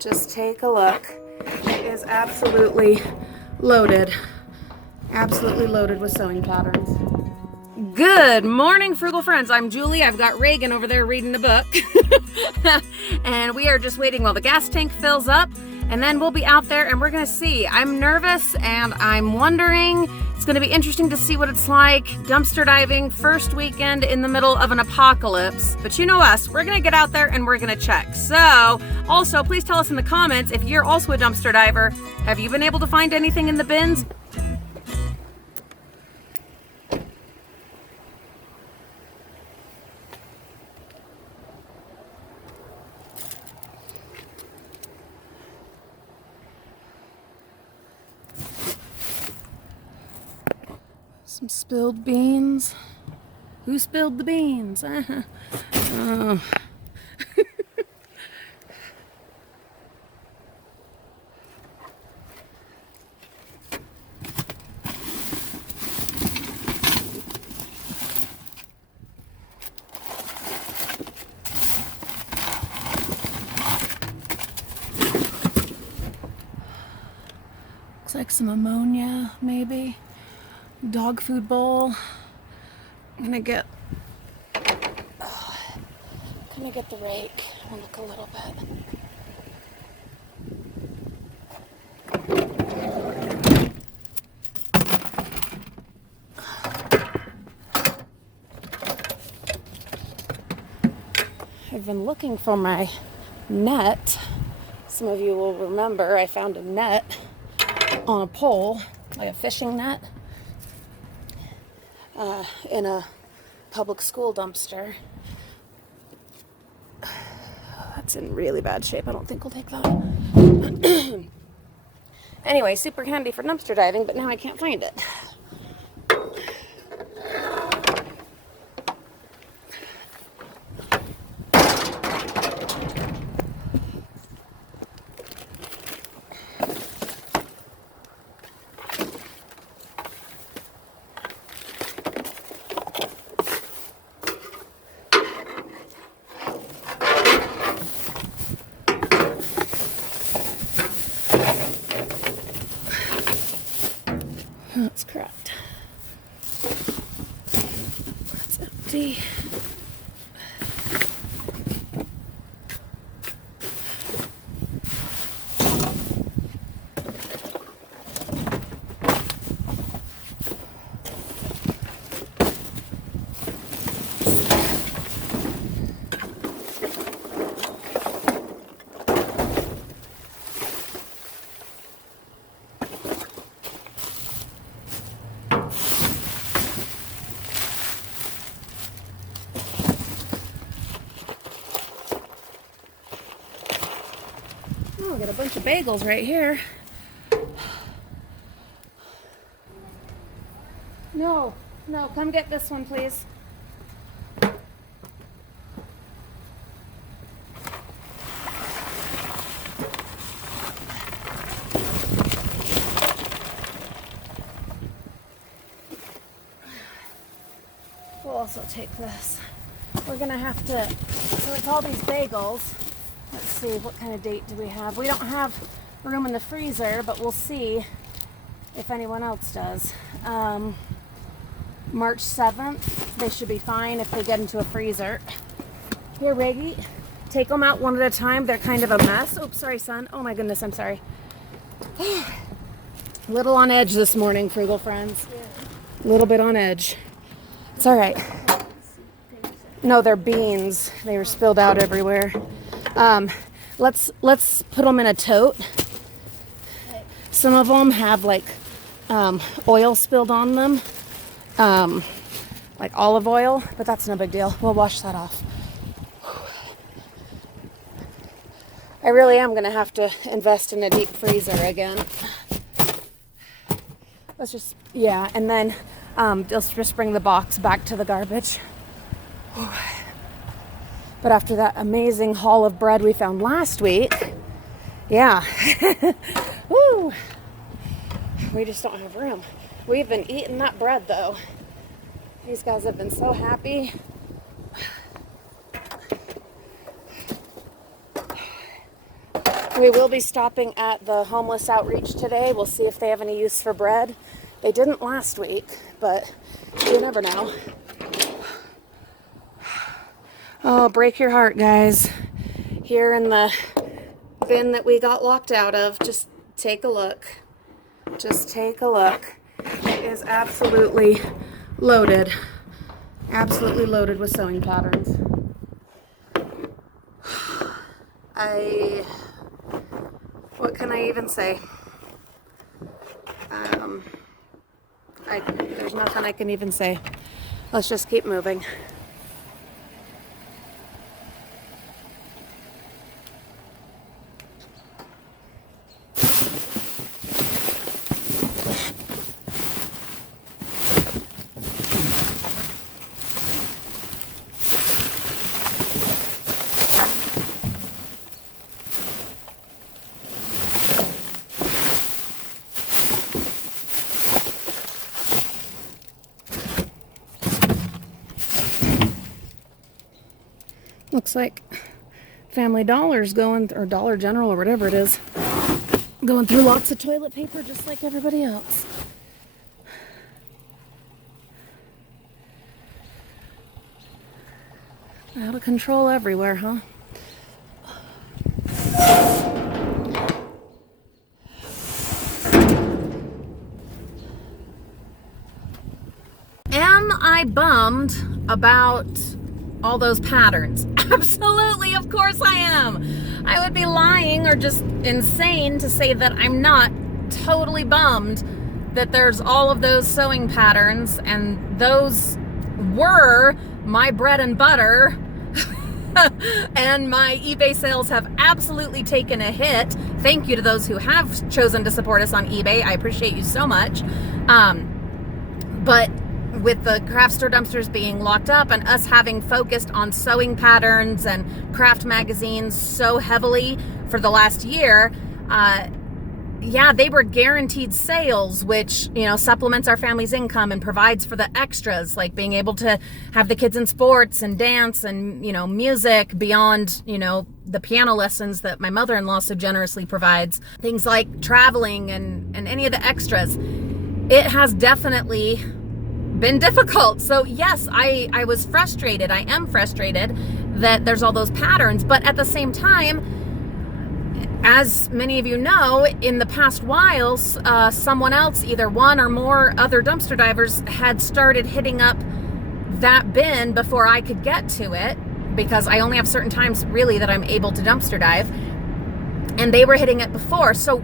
Just take a look. It is absolutely loaded. Absolutely loaded with sewing patterns. Good morning, Frugal Friends. I'm Julie. I've got Reagan over there reading the book. And we are just waiting while the gas tank fills up. And then we'll be out there and we're going to see. I'm nervous and I'm wondering. It's going to be interesting to see what it's like dumpster diving first weekend in the middle of an apocalypse. But you know us, we're going to get out there and we're going to check. So also, please tell us in the comments if you're also a dumpster diver. Have you been able to find anything in the bins? Some spilled beans. Who spilled the beans? Oh. Looks like some ammonia, maybe. Dog food bowl. I'm gonna get the rake. I'll look a little bit. I've been looking for my net. Some of you will remember I found a net on a pole, like a fishing net. In a public school dumpster. That's in really bad shape. I don't think we'll take that. Anyway, super handy for dumpster diving, but now I can't find it. That's correct. That's empty. Oh, got a bunch of bagels right here. No, come get this one, please. We'll also take this. We're gonna have to, so it's all these bagels. Let's see, what kind of date do we have? We don't have room in the freezer, but we'll see if anyone else does. March 7th, they should be fine if they get into a freezer. Here, Reggie, take them out one at a time. They're kind of a mess. Oops, sorry, son. Oh my goodness, I'm sorry. Little on edge this morning, Frugal Friends. A little bit on edge. It's all right. No, they're beans. They were spilled out everywhere. Let's put them in a tote. Some of them have like oil spilled on them, like olive oil, but that's no big deal. We'll wash that off. I really am gonna have to invest in a deep freezer again. Let's just, yeah, and then just bring the box back to the garbage. But after that amazing haul of bread we found last week, yeah, woo, we just don't have room. We've been eating that bread though. These guys have been so happy. We will be stopping at the homeless outreach today. We'll see if they have any use for bread. They didn't last week, but you never know. Oh, break your heart, guys. Here in the bin that we got locked out of, just take a look. Just take a look. It is absolutely loaded. Absolutely loaded with sewing patterns. What can I even say? There's nothing I can even say. Let's just keep moving. Looks like Family Dollar's going, or Dollar General or whatever it is, going through lots of toilet paper just like everybody else. Out of control everywhere, huh? Am I bummed about all those patterns? Absolutely, of course I am. I would be lying or just insane to say that I'm not totally bummed that there's all of those sewing patterns, and those were my bread and butter. And my eBay sales have absolutely taken a hit. Thank you to those who have chosen to support us on eBay. I appreciate you so much. But with the craft store dumpsters being locked up and us having focused on sewing patterns and craft magazines so heavily for the last year, yeah, they were guaranteed sales, which, you know, supplements our family's income and provides for the extras, like being able to have the kids in sports and dance and, you know, music beyond, you know, the piano lessons that my mother-in-law so generously provides, things like traveling and any of the extras. It has definitely been difficult. So yes, I was frustrated. I am frustrated that there's all those patterns, but at the same time, as many of you know, in the past while, someone else, either one or more other dumpster divers, had started hitting up that bin before I could get to it, because I only have certain times really that I'm able to dumpster dive, and they were hitting it before. So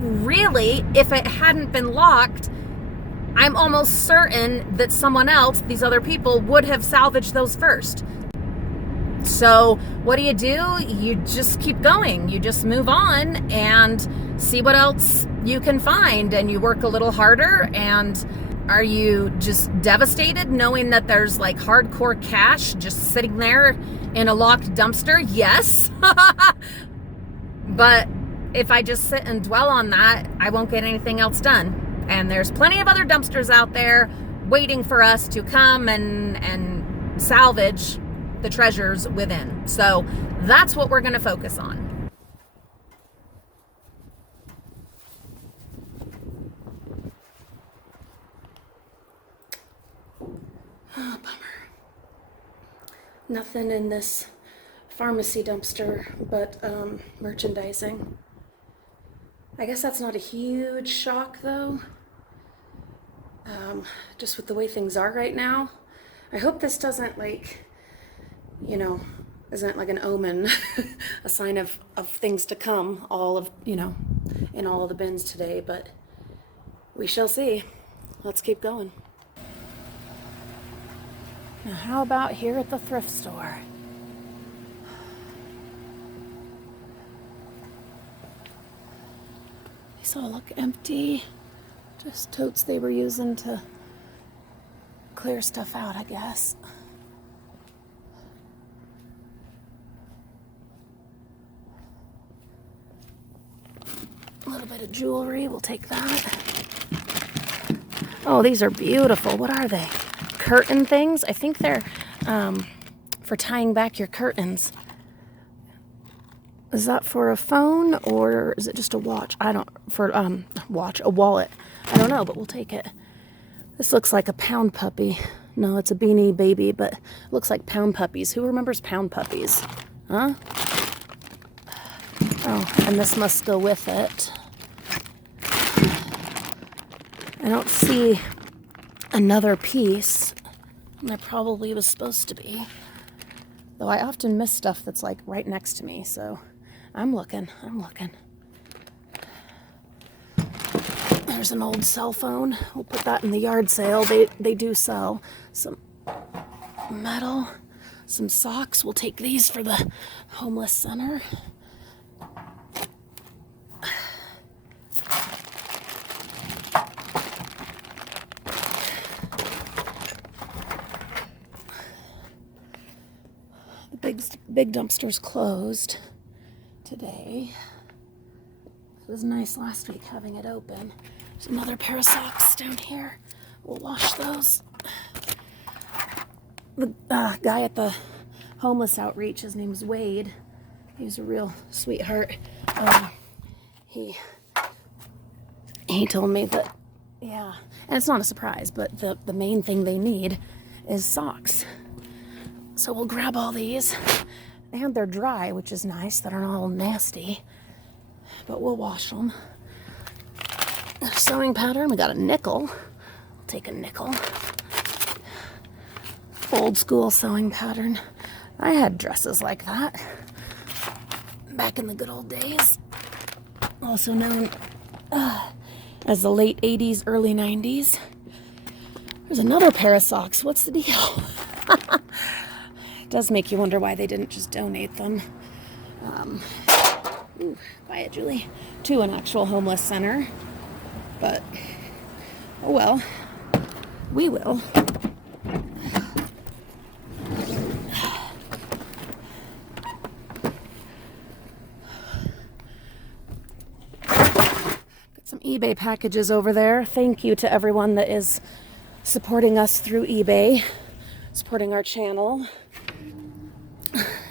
really, if it hadn't been locked, I'm almost certain that someone else, these other people, would have salvaged those first. So what do? You just keep going. You just move on and see what else you can find, and you work a little harder. And are you just devastated knowing that there's like hardcore cash just sitting there in a locked dumpster? Yes. But if I just sit and dwell on that, I won't get anything else done. And there's plenty of other dumpsters out there waiting for us to come and salvage the treasures within. So that's what we're going to focus on. Oh, bummer. Nothing in this pharmacy dumpster but merchandising. I guess that's not a huge shock though. Just with the way things are right now. I hope this doesn't, like, you know, isn't like an omen, a sign of things to come, all of, you know, in all of the bins today, but we shall see. Let's keep going. Now, how about here at the thrift store? These all look empty. Just totes they were using to clear stuff out, I guess. A little bit of jewelry, we'll take that. Oh, these are beautiful. What are they? Curtain things? I think they're for tying back your curtains. Is that for a phone or is it just a watch? I don't, for, watch, a wallet. I don't know, but we'll take it. This looks like a pound puppy. No, it's a Beanie Baby, but it looks like pound puppies. Who remembers pound puppies? Huh? Oh, and this must go with it. I don't see another piece. And there probably was supposed to be. Though I often miss stuff that's like right next to me, so I'm looking. There's an old cell phone. We'll put that in the yard sale. They do sell some metal, some socks. We'll take these for the homeless center. The big dumpster's closed today. It was nice last week having it open. There's another pair of socks down here. We'll wash those. The guy at the homeless outreach, his name is Wade. He's a real sweetheart. He told me that, yeah, and it's not a surprise, but the main thing they need is socks. So we'll grab all these, and they're dry, which is nice. That aren't all nasty, but we'll wash them. A sewing pattern. We got a nickel. I'll take a nickel. Old school sewing pattern. I had dresses like that back in the good old days. Also known as the late 80s, early 90s. There's another pair of socks. What's the deal? It does make you wonder why they didn't just donate them. Buy it, Julie. To an actual homeless center. But, oh well. We will. Some eBay packages over there. Thank you to everyone that is supporting us through eBay, supporting our channel.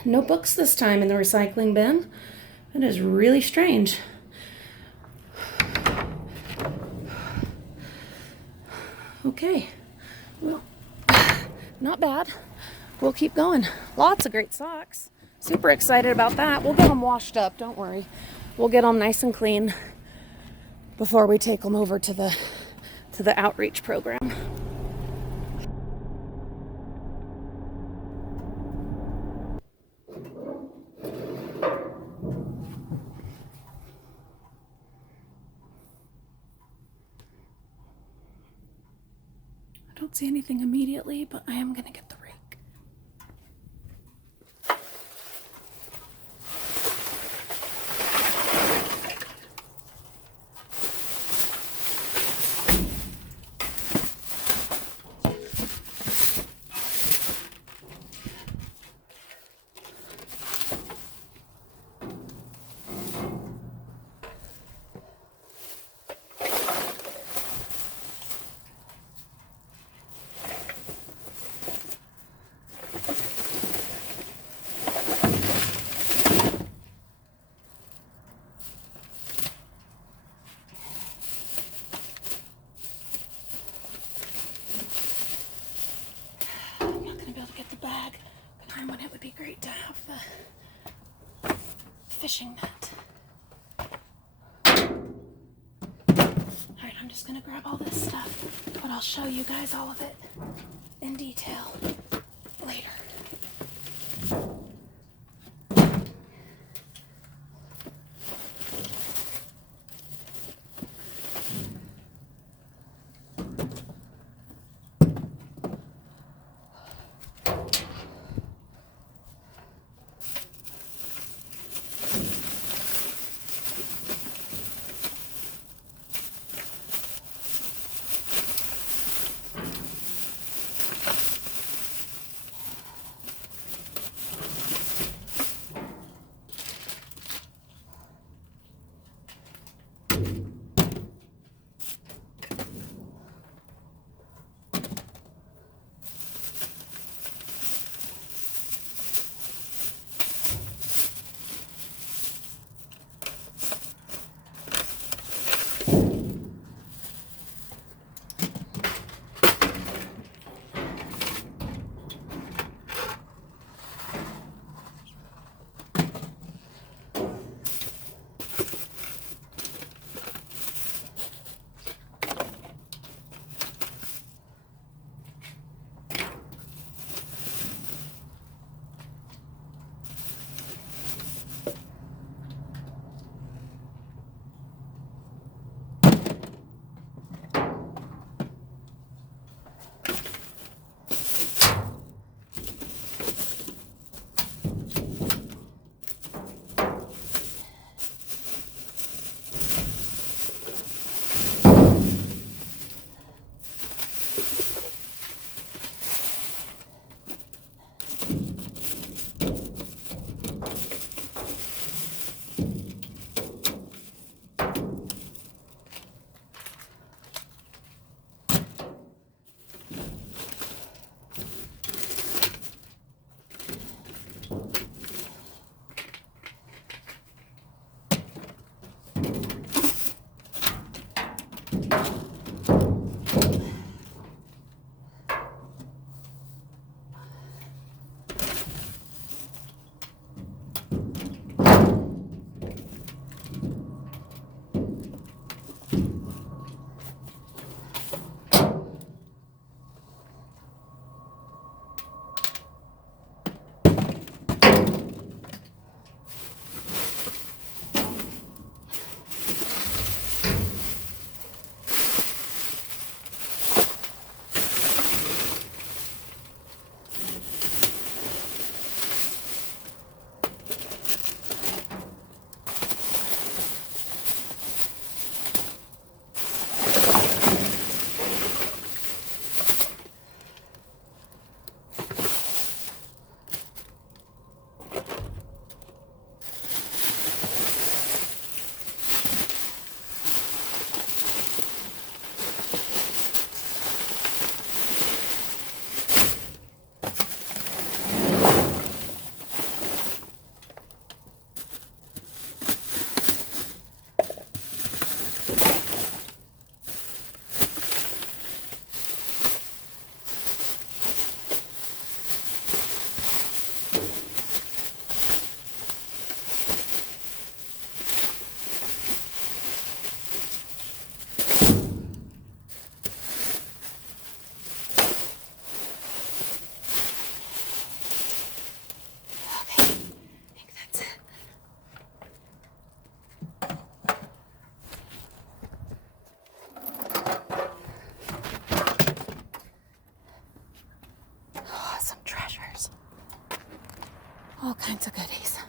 No books this time in the recycling bin. That is really strange. Okay, well, not bad. We'll keep going. Lots of great socks. Super excited about that. We'll get them washed up, don't worry. We'll get them nice and clean before we take them over to the outreach program. I don't see anything immediately, but I am going to get the rake. Bag, but when it would be great to have the fishing net. Alright, I'm just gonna grab all this stuff, but I'll show you guys all of it in detail later. All kinds of goodies.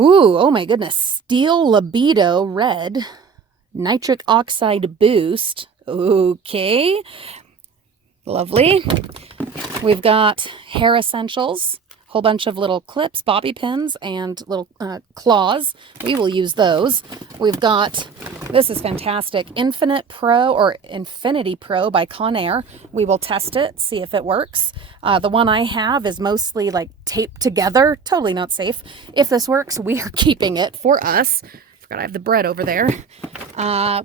Ooh, oh my goodness. Steel Libido Red. Nitric Oxide Boost. Okay. Lovely. We've got hair essentials. Whole bunch of little clips, bobby pins, and little claws. We will use those. We've got, this is fantastic, Infinite Pro or Infinity Pro by Conair. We will test it, see if it works. The one I have is mostly like taped together. Totally not safe. If this works, we are keeping it for us. Forgot I have the bread over there.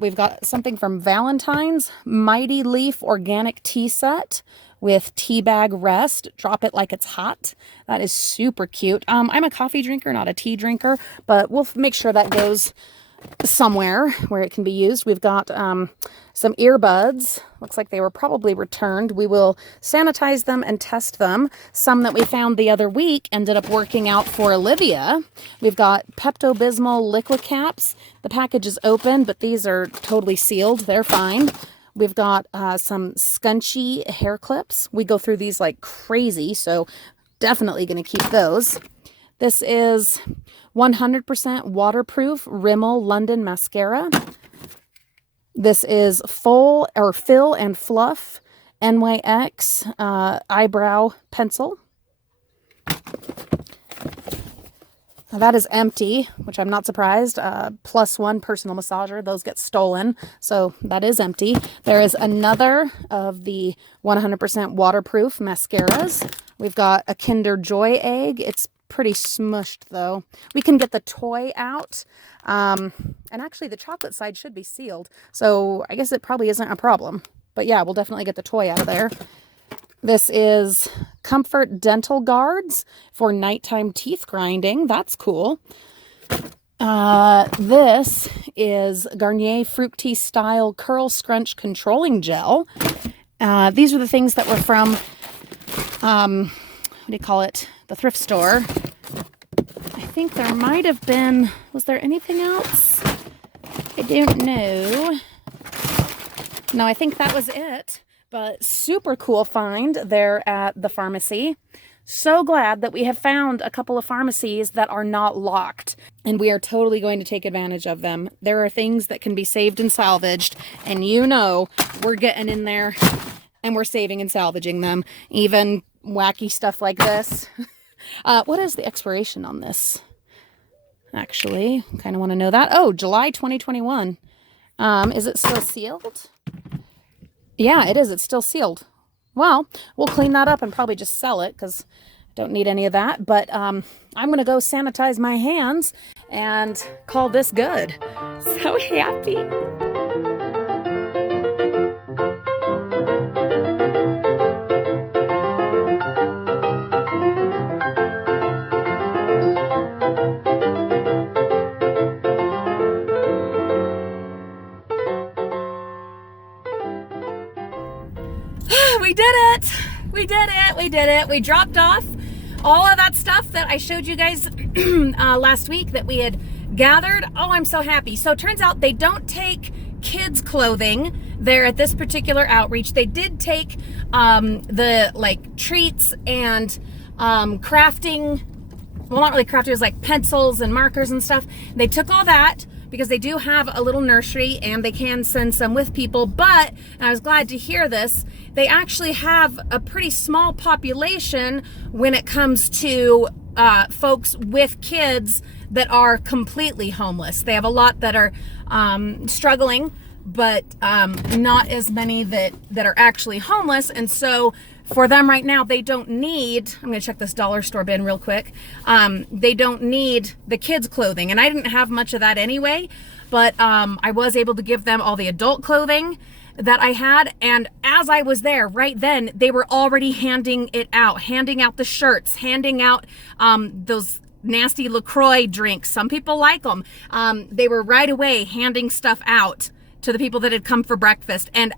We've got something from Valentine's, Mighty Leaf Organic Tea Set with tea bag rest. Drop it like it's hot. That is super cute. I'm a coffee drinker, not a tea drinker, but we'll make sure that goes somewhere where it can be used. We've got some earbuds. Looks like they were probably returned. We will sanitize them and test them. Some that we found the other week ended up working out for Olivia. We've got Pepto-Bismol liquid caps. The package is open, but these are totally sealed. They're fine. We've got some Scunchie hair clips. We go through these like crazy, so definitely going to keep those. This is 100% waterproof Rimmel London mascara. This is Fill and Fluff NYX eyebrow pencil. Now that is empty, which I'm not surprised. +1 personal massager. Those get stolen, so that is empty. There is another of the 100% waterproof mascaras. We've got a Kinder Joy egg. It's pretty smushed though. We can get the toy out. And actually the chocolate side should be sealed. So I guess it probably isn't a problem. But yeah, we'll definitely get the toy out of there. This is Comfort Dental Guards for nighttime teeth grinding. That's cool. This is Garnier Fructis Style Curl Scrunch Controlling Gel. These are the things that were from, what do you call it? The thrift store. I think there might have been, was there anything else? I don't know. No, I think that was it, but super cool find there at the pharmacy. So glad that we have found a couple of pharmacies that are not locked, and we are totally going to take advantage of them. There are things that can be saved and salvaged, and you know we're getting in there and we're saving and salvaging them. Even wacky stuff like this. What is the expiration on this? Actually, kind of want to know that. Oh, July 2021. Is it still sealed? Yeah, it is. It's still sealed. Well, we'll clean that up and probably just sell it because I don't need any of that. But I'm going to go sanitize my hands and call this good. So happy. We did it. We did it. We did it. We dropped off all of that stuff that I showed you guys last week that we had gathered. Oh, I'm so happy. So it turns out they don't take kids clothing there at this particular outreach. They did take the like treats and crafting. Well, not really crafting. It was like pencils and markers and stuff. They took all that because they do have a little nursery and they can send some with people. But, and I was glad to hear this, they actually have a pretty small population when it comes to folks with kids that are completely homeless. They have a lot that are struggling, but not as many that are actually homeless. And so for them right now, they don't need, I'm going to check this dollar store bin real quick. They don't need the kids' clothing. And I didn't have much of that anyway, but I was able to give them all the adult clothing that I had. And as I was there right then, they were already handing it out, handing out the shirts, handing out those nasty LaCroix drinks. Some people like them. They were right away handing stuff out to the people that had come for breakfast. And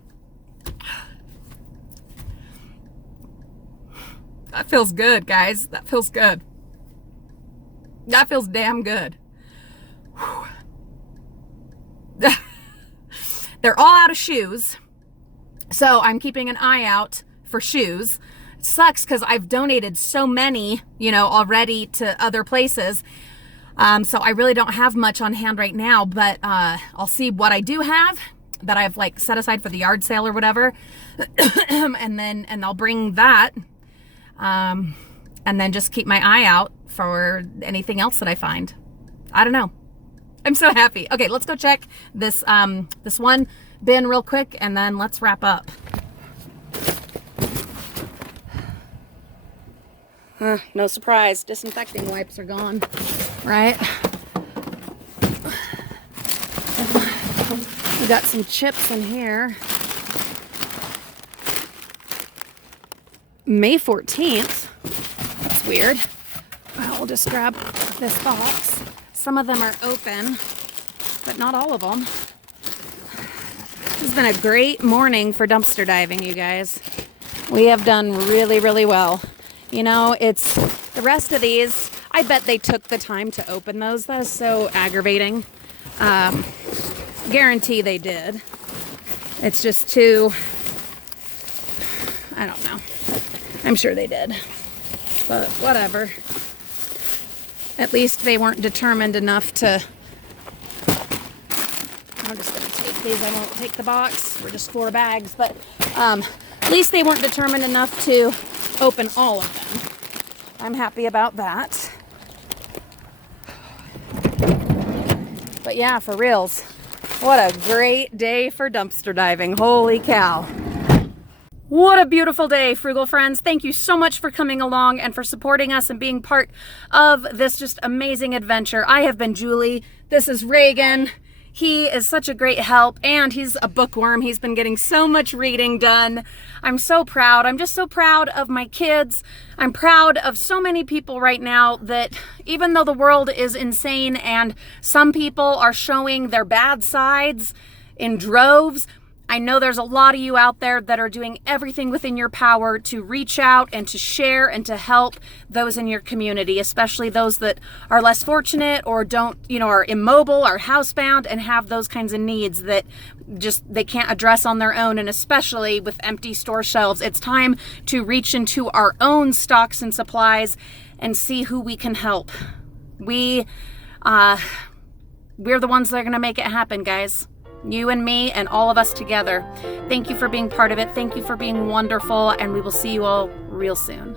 that feels good, guys. That feels good. That feels damn good. They're all out of shoes, so I'm keeping an eye out for shoes. It sucks because I've donated so many, you know, already to other places. So I really don't have much on hand right now, but I'll see what I do have that I've like set aside for the yard sale or whatever. and I'll bring that. And then just keep my eye out for anything else that I find. I don't know. I'm so happy. Okay, let's go check this this one bin real quick and then let's wrap up. No surprise, disinfecting wipes are gone, right? We got some chips in here. May 14th. That's weird. Well, we'll just grab this box. Some of them are open, but not all of them. This has been a great morning for dumpster diving, you guys. We have done really, really well. You know, it's the rest of these, I bet they took the time to open those. That is so aggravating. Guarantee they did. It's just too, I don't know. I'm sure they did, but whatever. At least they weren't determined enough to, I'm just gonna take these. I won't take the box. We're just 4 bags, but at least they weren't determined enough to open all of them. I'm happy about that. But yeah, for reals, what a great day for dumpster diving. Holy cow. What a beautiful day, Frugal friends. Thank you so much for coming along and for supporting us and being part of this just amazing adventure. I have been Julie. This is Reagan. He is such a great help, and he's a bookworm. He's been getting so much reading done. I'm so proud. I'm just so proud of my kids. I'm proud of so many people right now that even though the world is insane and some people are showing their bad sides in droves, I know there's a lot of you out there that are doing everything within your power to reach out and to share and to help those in your community, especially those that are less fortunate or don't, are immobile or housebound and have those kinds of needs that just they can't address on their own. And especially with empty store shelves, it's time to reach into our own stocks and supplies and see who we can help. We're the ones that are going to make it happen, guys. You and me and all of us together. Thank you for being part of it. Thank you for being wonderful, and we will see you all real soon.